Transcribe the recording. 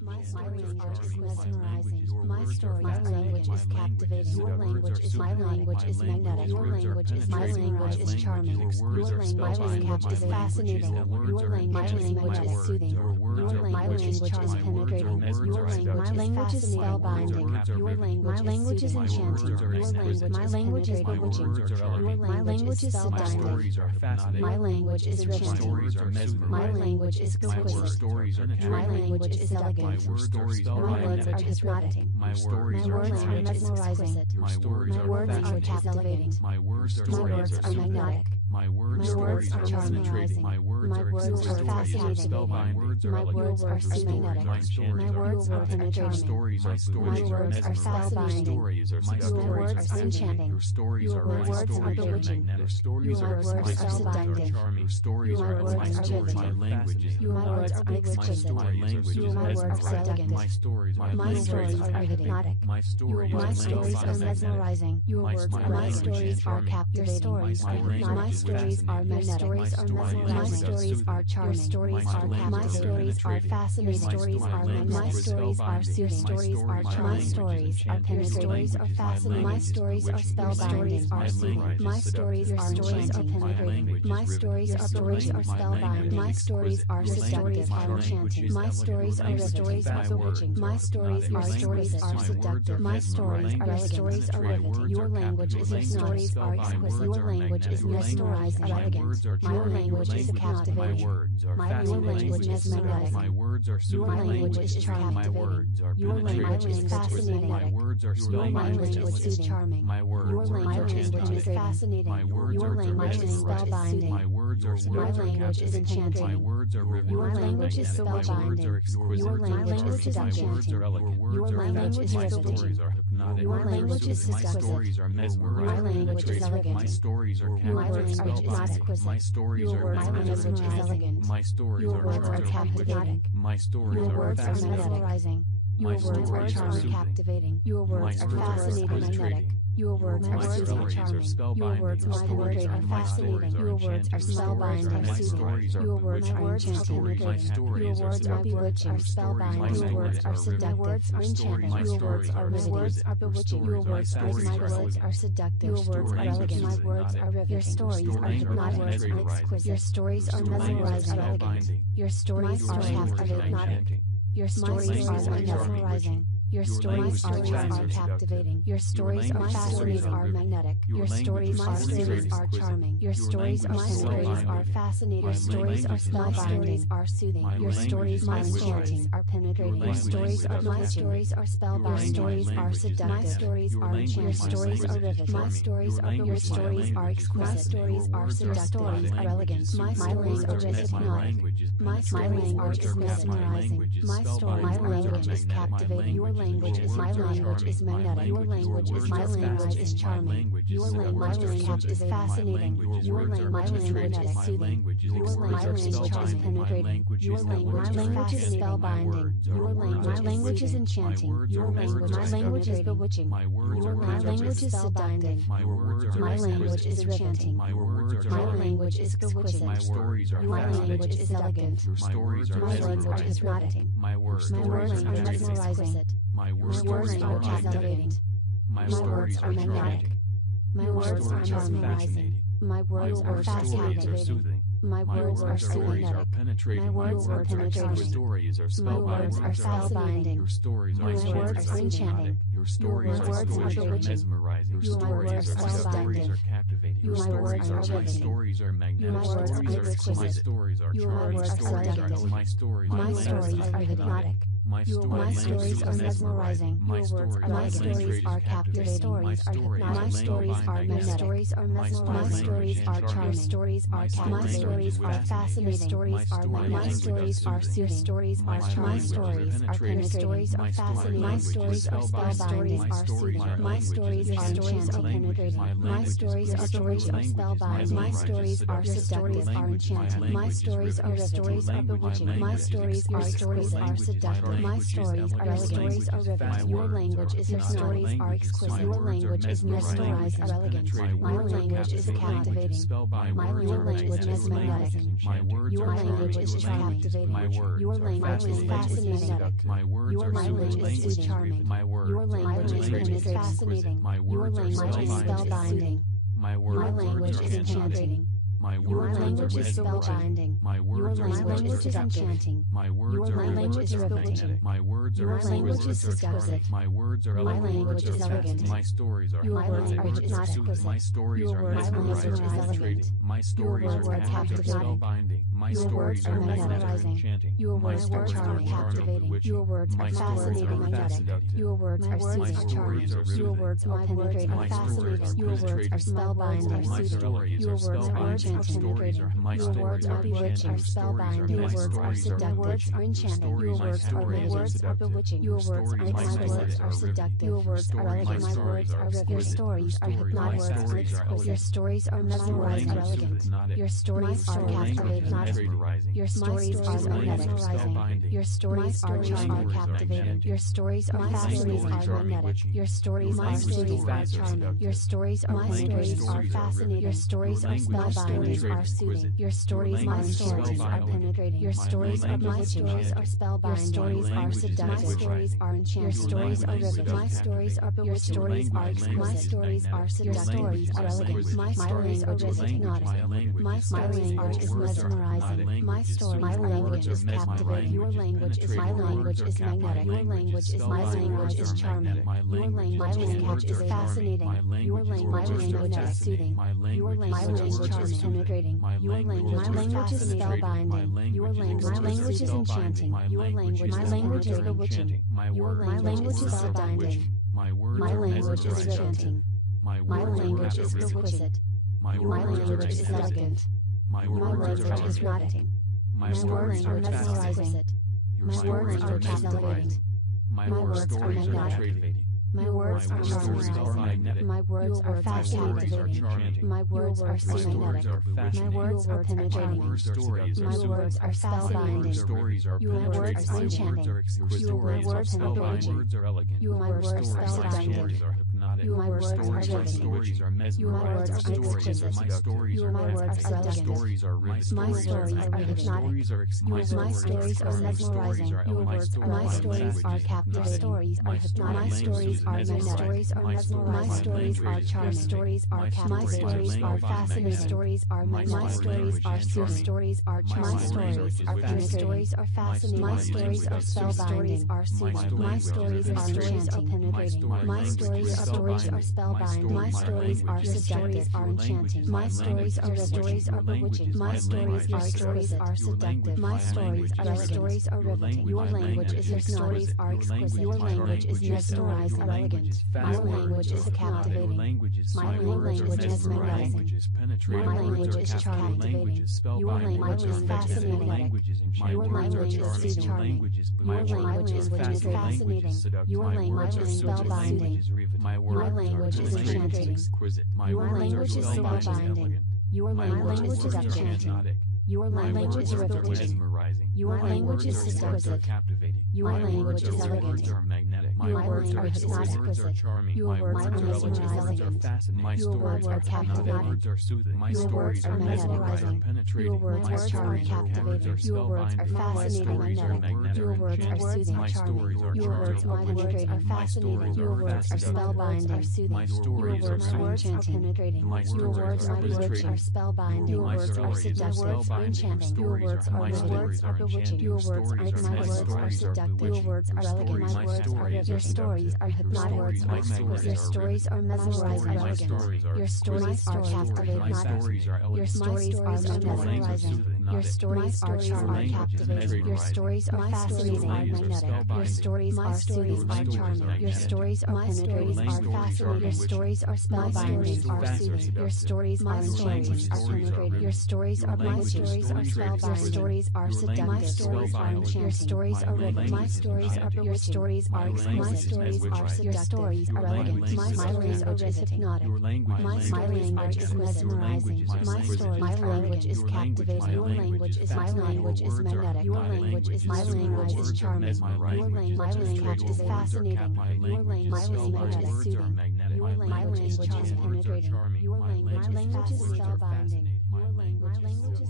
My language is mesmerizing. My language is captivating. Your language is my language is magnetic. Your language is my language is charming. Your language is fascinating. Your language is soothing. Your language is penetrating. My language is spellbinding. Your language is enchanting. My language is bewitching. My language is seductive. My language is riveting. My language is exquisite. My language is elegant. My words are hypnotic. My words are mesmerizing. My words are captivating. My words are magnetic. My words are charming. My words are fascinating. My words are soothing. My words are penetrating. My words are spellbinding. Your words are enchanting. Your words are bewitching. Your words are seductive. Your words are riveting. Your words are exquisite. Your words are elegant. My stories are hypnotic. My stories are mesmerizing. Your words are my stories are captivating. My stories are magnetic. My stories are charming. My stories are fascinating. My stories are soothing. My stories are penetrating. My stories are spellbinding. My stories are penetrating. My stories are spellbinding. My stories are seductive. My stories are bewitching. My stories are seductive. My stories are riveting. Your language is hypnotic. Your language is mesmerizing. Your language is captivating. Your language is magnetic. Your language is captivating. Your language is fascinating. Your language is charming. Your language is fascinating. Your language is spellbinding. My language is enchanting. Your language is spellbinding. Your language is enchanting. Your language is riveting. Your language is exquisite. My language is elegant. My language is exquisite. Your words are mesmerizing. Your words are captivating. Your words are mesmerizing. Your words are captivating. Your words are fascinating. Magnetic. Your words are soothing, charming. Your words are penetrating, fascinating. Your words are spellbinding, soothing. Your words are enchanting. Your words are bewitching, spellbinding. Your words are seductive. Your words are enchanting. Your words are bewitching. Your words are seductive. Your words are elegant. My words are riveting. Your stories are hypnotic and exquisite. Your stories are mesmerizing, elegant. Your stories are hypnotic. Your stories are mesmerizing. Your stories are captivating. Your stories are fascinating. Are magnetic. Your stories are charming. Your stories are fascinating. Your stories are spellbinding. Are soothing. Your stories are enchanting. Are penetrating. Your stories are spellbinding. Your stories are seductive. My stories are enchanting. Your stories are riveting. My stories are your stories are exquisite. My stories are seductive. Are elegant. My stories are hypnotic. My language is mesmerizing. My language is captivating. Your language is my language is magnetic. Your language is my language is charming. Your language is fascinating. Your language is soothing. Your language is penetrating. Your language is spellbinding. Your language is enchanting. Your language is bewitching. Your language is seductive. My language is riveting. My language is exquisite. My language is elegant. My words are hypnotic. My words are mesmerizing. My words are captivating. My words are magnetic. My words are mesmerizing. My words are fascinating. My words are soothing. My words are penetrating. My words are spellbinding. My words are enchanting. Your words are bewitching. Your words are spellbinding. Your words are riveting. Your words are exquisite. Your words are seductive. My stories are hypnotic. My stories are mesmerizing. My stories are captivating. My stories are magnetic. My stories are charming. My stories are fascinating. My stories are soothing. My stories are penetrating. My stories are spellbinding. My stories are enchanting. My stories are spellbinding. My stories are seductive. My stories are riveting. My stories are exquisite. My stories are riveting. Your language is your stories are exquisite. Your language is mesmerizing. My language is captivating. My language is mesmerizing. Your language is captivating. Your language is fascinating. Your language is charming. Your language is fascinating. Your language is spellbinding. Your language is enchanting. Your language is spellbinding. Your language is enchanting. Your language is bewitching. Your language is exquisite. My language is elegant. My stories are Your words are hypnotic. My stories are mesmerizing. My stories are spellbinding. My stories are mesmerizing. Your words are charming, captivating. Your words are fascinating, magnetic. Your words are soothing, charming. Your words are penetrating, fascinating. Your words are spellbinding, soothing. Your words are enchanting. Your words are bewitching, spellbinding. Your words are seductive. Your words are enchanting. Your words are bewitching. Your words are exquisite, seductive. Your words are elegant. My words are riveting. Your stories are hypnotic. Your stories are mesmerizing, elegant. Your stories are captivating. Your stories are mesmerizing. Your stories are charming, captivating. Your stories are fascinating, magnetic. Your stories are charming. Your stories are fascinating. Your stories are spellbinding, are soothing. Your stories are penetrating. Your stories are bewitching. Your stories are seductive. Your stories are enchanting. Your stories are riveting. My stories are bewitching. Your stories are exquisite. My stories are seductive. Your stories are elegant. My stories are hypnotic. My language is mesmerizing. My language is captivating. Your language is my language is magnetic. Your language is my language is charming. Your language is fascinating. Your language is soothing. Your language is penetrating. Your language is spellbinding. Your language is enchanting. Your language is bewitching. Your language is seductive. My language is enchanting. My language is exquisite. My language is elegant. My language is riveting. My words are mesmerizing. My words are captivating. My words are magnetic. My words are charming. My words are fascinating. My words are magnetic. My words are penetrating. My words are spellbinding. Your words are enchanting. Your words are bewitching. Your words are spellbinding. Your words are riveting. Your words are exquisite. Your words are elegant. My stories are hypnotic. My stories are mesmerizing. Your words are my stories are captivating. My stories are stories are mesmerizing. My stories are charming. Stories are my stories are fascinating. Stories are my stories are your stories are charming. My stories are stories are fascinating. My stories are spellbinding. Are soothing. My stories are penetrating. My stories are spellbinding. My stories are stories are enchanting. My stories are bewitching. My stories are seductive. My stories are riveting. Your language is your stories are exquisite. Your language is mesmerizing, elegant. Your language is captivating. My language is mesmerizing. My language is captivating. Your language is fascinating. Your language is charming. Your language is fascinating. Your language is spellbinding. Your language is enchanting. Your language is spellbinding. Your language is enchanting. Your language is riveting. Your language is exquisite. Your language is elegant. Your words are hypnotic. Your words are mesmerizing. Your words are captivating. Your words are mesmerizing. Your words are charming, captivating. Your words are fascinating, magnetic. Your words are soothing, charming. Your words are fascinating. Your words are spellbinding, soothing. Your words are penetrating. Your words are spellbinding. Your words are seductive. Enchanting. Your words are bewitching. Your words are seductive. Your words are elegant. My words are your stories are hypnotic. Your stories are mesmerizing, elegant. Your stories are captivating. Your stories are mesmerizing. Your stories are charming, captivating. Your stories are fascinating, magnetic. Your stories are charming. Your stories are penetrating, are fascinating. Your stories are spellbinding, are soothing. Your stories are enchanting, are penetrating. Your stories are my stories are spellbinding. Your stories are seductive. My stories are enchanting. Your stories are riveting. My stories are your stories are my stories are seductive. Your stories are elegant. My stories are hypnotic. My language is mesmerizing. My language is captivating. Your language is magnetic. Your language is my language is charming. Your language is fascinating. Your language is soothing. Your language is penetrating. Your language is spellbinding.